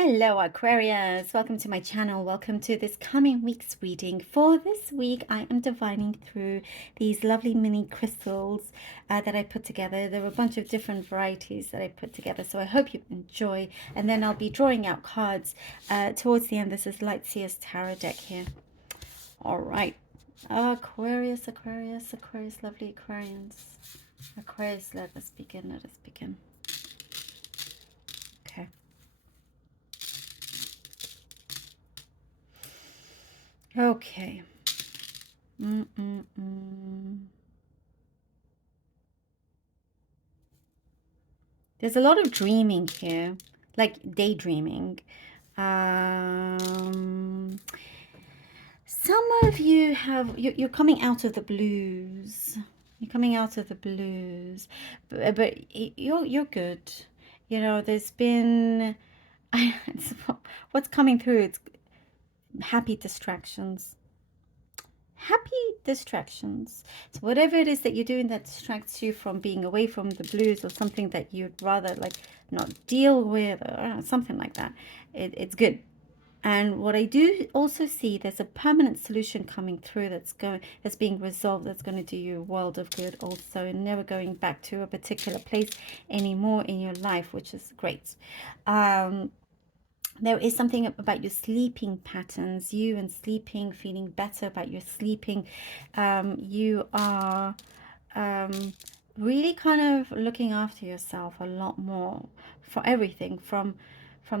Hello Aquarius, welcome to my channel. Welcome to this coming week's reading. For this week I am divining through these lovely mini crystals that I put together. There are a bunch of different varieties that I put together, so I hope you enjoy, and then I'll be drawing out cards towards the end. This is Lightseer's tarot deck here. All right, Aquarius, lovely Aquarians. Aquarius, let us begin. Okay. Okay. There's a lot of dreaming here, like daydreaming. Some of you you're coming out of the blues. You're coming out of the blues, but you're good. You know, there's been what's coming through. It's happy distractions. So whatever it is that you're doing that distracts you from being away from the blues, or something that you'd rather like not deal with, or something like that, it's good. And what I do also see, there's a permanent solution coming through that's being resolved, that's going to do you a world of good also, and never going back to a particular place anymore in your life, which is great. There is something about your sleeping patterns, you and sleeping, feeling better about your sleeping. You are really kind of looking after yourself a lot more for everything, from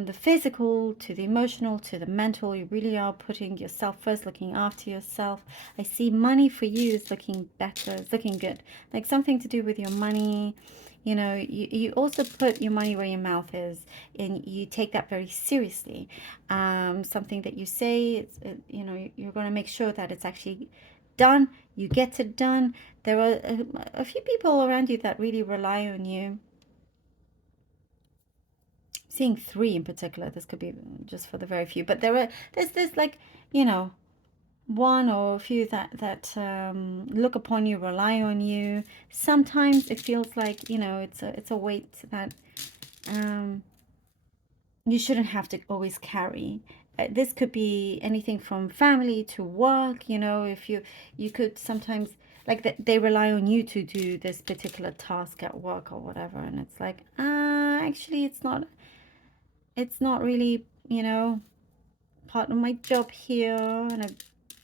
the physical to the emotional to the mental. You really are putting yourself first, looking after yourself. I see money for you is looking better, it's looking good, like something to do with your money. You know, you also put your money where your mouth is, and you take that very seriously. Something that you say, you know, you're going to make sure that it's actually done. You get it done. There are a few people around you that really rely on you. I'm seeing three in particular. This could be just for the very few, but there's like, you know, one or a few that look upon you, rely on you. Sometimes it feels like, you know, it's a weight that you shouldn't have to always carry. This could be anything from family to work. You know, if you could sometimes, like, they rely on you to do this particular task at work or whatever, and it's like, actually it's not really, you know, part of my job here, and I've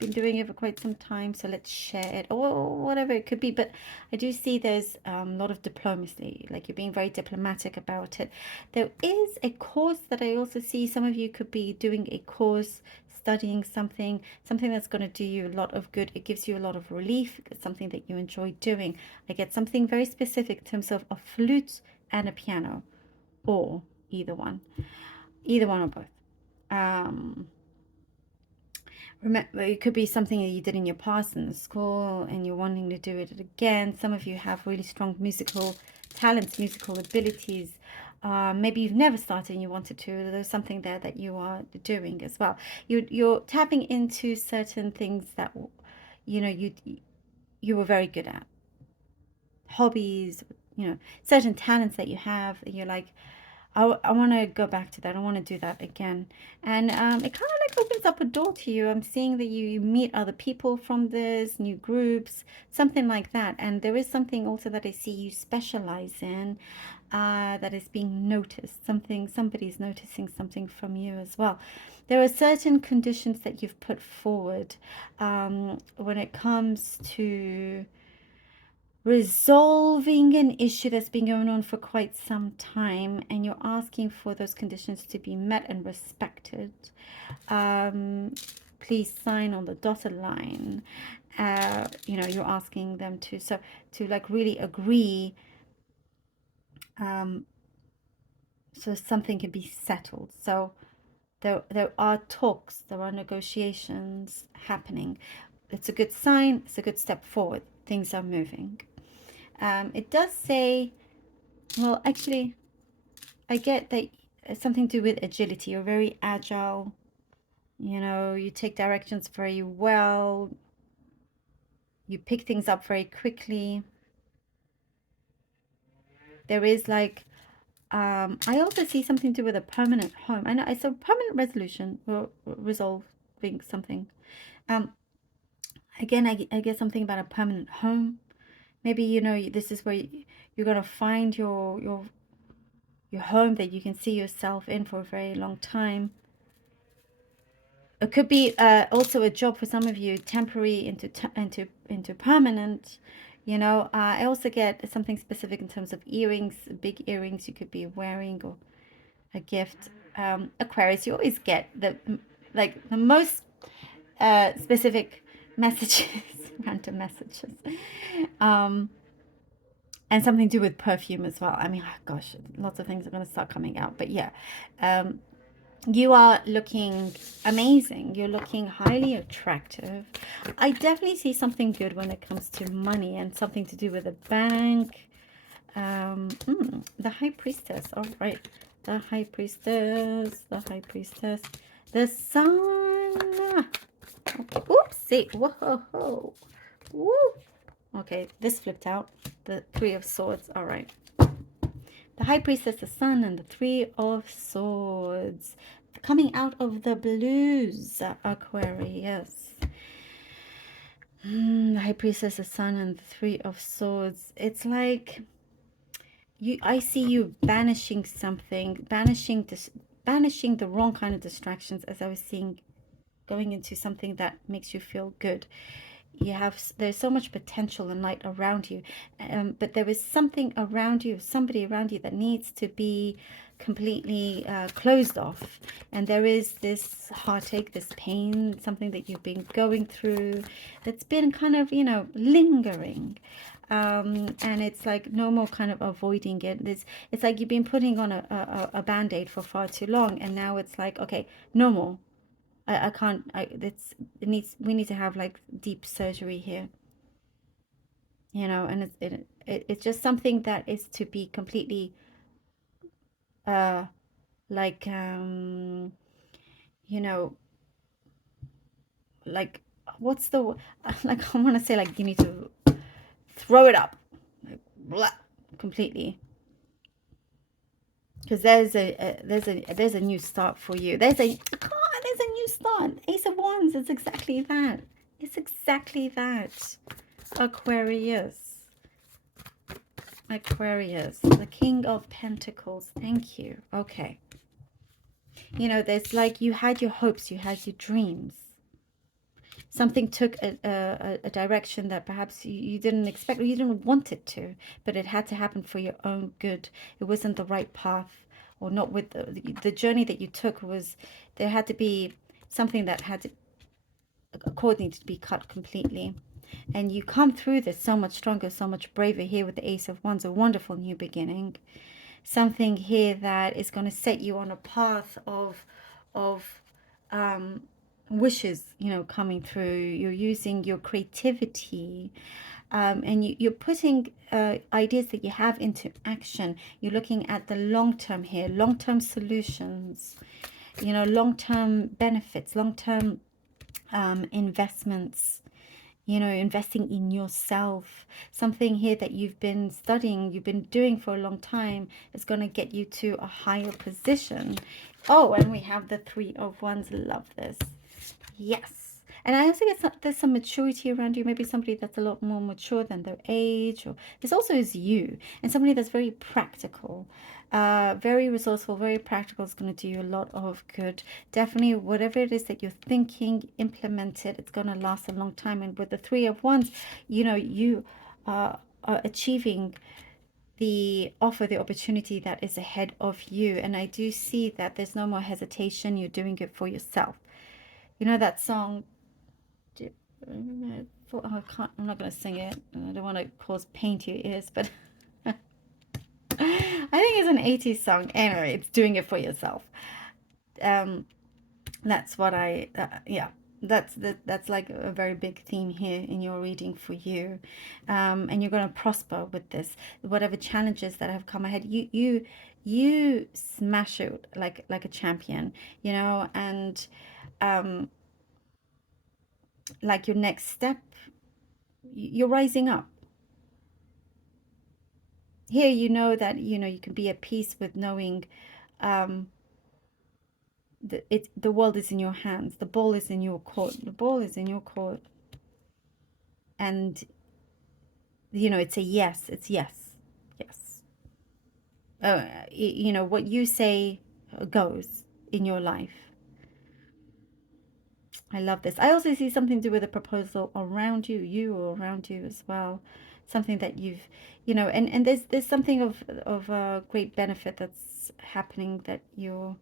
been doing it for quite some time, so let's share it, or whatever it could be. But I do see there's a lot of diplomacy, like you're being very diplomatic about it. There is a course that I also see. Some of you could be doing a course, studying something that's going to do you a lot of good. It gives you a lot of relief. It's something that you enjoy doing. I get something very specific in terms of a flute and a piano, or either one or both. Remember, it could be something that you did in your past in the school and you're wanting to do it again. Some of you have really strong musical talents, musical abilities. Maybe you've never started and you wanted to. There's something there that you are doing as well. You're tapping into certain things that, you know, you were very good at. Hobbies, you know, certain talents that you have. You're like, I want to go back to that. I want to do that again. And it kind of like opens up a door to you. I'm seeing that you meet other people from this, new groups, something like that. And there is something also that I see you specialize in, that is being noticed. Somebody's noticing something from you as well. There are certain conditions that you've put forward when it comes to resolving an issue that's been going on for quite some time, and you're asking for those conditions to be met and respected. Please sign on the dotted line. You know, you're asking them to like really agree, so something can be settled. So there are talks, there are negotiations happening. It's a good sign, it's a good step forward. Things are moving. It does say, well, actually, I get that it's something to do with agility. You're very agile. You know, you take directions very well. You pick things up very quickly. There is like I also see something to do with a permanent home. I know it's a permanent resolution or resolving something. Um, again, I get something about a permanent home. Maybe, you know, this is where you're going to find your home that you can see yourself in for a very long time. It could be also a job for some of you, temporary into permanent. You know, I also get something specific in terms of earrings, big earrings you could be wearing, or a gift. Aquarius, you always get the most specific messages, random messages, um, and something to do with perfume as well. I mean, oh gosh, lots of things are going to start coming out. But yeah, um, you are looking amazing. You're looking highly attractive. I definitely see something good when it comes to money and something to do with a bank. The High Priestess. All right. The High Priestess. The High Priestess. The Sun. Okay. Oopsie. Whoa. Woo. Okay. This flipped out. The Three of Swords. All right. The High Priestess, the Sun, and the Three of Swords. Coming out of the blues, Aquarius. The High Priestess, the Sun, and the Three of Swords. It's like I see you banishing something, banishing the wrong kind of distractions, as I was seeing, going into something that makes you feel good. There's so much potential and light around you, but there is something around you, somebody around you that needs to be completely closed off, and there is this heartache, this pain, something that you've been going through that's been kind of, you know, lingering. And it's like no more kind of avoiding it. It's like you've been putting on a band-aid for far too long, and now it's like, okay, no more. I can't. We need to have like deep surgery here, you know. And it's just something that is to be completely uh like you know, like, what's the like, I want to say, like, you need to throw it up, like, blah, completely, because there's a new start for you. There's a new start. Ace of Wands. It's exactly that. It's exactly that. Aquarius. Aquarius, the King of Pentacles. Thank you. Okay. You know, there's like, you had your hopes, you had your dreams. Something took a direction that perhaps you didn't expect, or you didn't want it to, but it had to happen for your own good. It wasn't the right path, or not with the journey that you took was, there had to be something that had to, according to be cut completely. And you come through this so much stronger, so much braver here with the Ace of Wands, a wonderful new beginning. Something here that is going to set you on a path of wishes, you know, coming through. You're using your creativity, and you're putting ideas that you have into action. You're looking at the long term here, long-term solutions, you know, long-term benefits, long-term investments, you know, investing in yourself. Something here that you've been studying, you've been doing for a long time, is going to get you to a higher position. Oh, and we have the Three of Wands. Love this. Yes. And I also get there's some maturity around you. Maybe somebody that's a lot more mature than their age. Or this also is you. And somebody that's very practical. Very resourceful, very practical, is going to do you a lot of good. Definitely, whatever it is that you're thinking, implement it. It's going to last a long time. And with the Three of Wands, you know, you are achieving the opportunity that is ahead of you. And I do see that there's no more hesitation. You're doing it for yourself. You know that song? I can't. I'm not going to sing it. I don't want to cause pain to your ears, but I think it's an 80s song. Anyway, it's doing it for yourself. That's what yeah. That's like a very big theme here in your reading for you, and you're going to prosper with this. Whatever challenges that have come ahead, you smash it like a champion, you know. And like your next step, you're rising up. here you know that, you know, you can be at peace with knowing um, the world is in your hands. The ball is in your court. The ball is in your court. And, you know, it's a yes. It's yes. Yes. You know, what you say goes in your life. I love this. I also see something to do with a proposal around you, or around you as well. Something that you've, you know, and there's something of great benefit that's happening that you're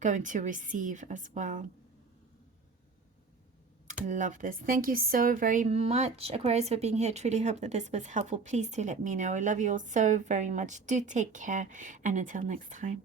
going to receive as well. I love this. Thank you so very much, Aquarius, for being here. Truly hope that this was helpful. Please do let me know. I love you all so very much. Do take care, and until next time.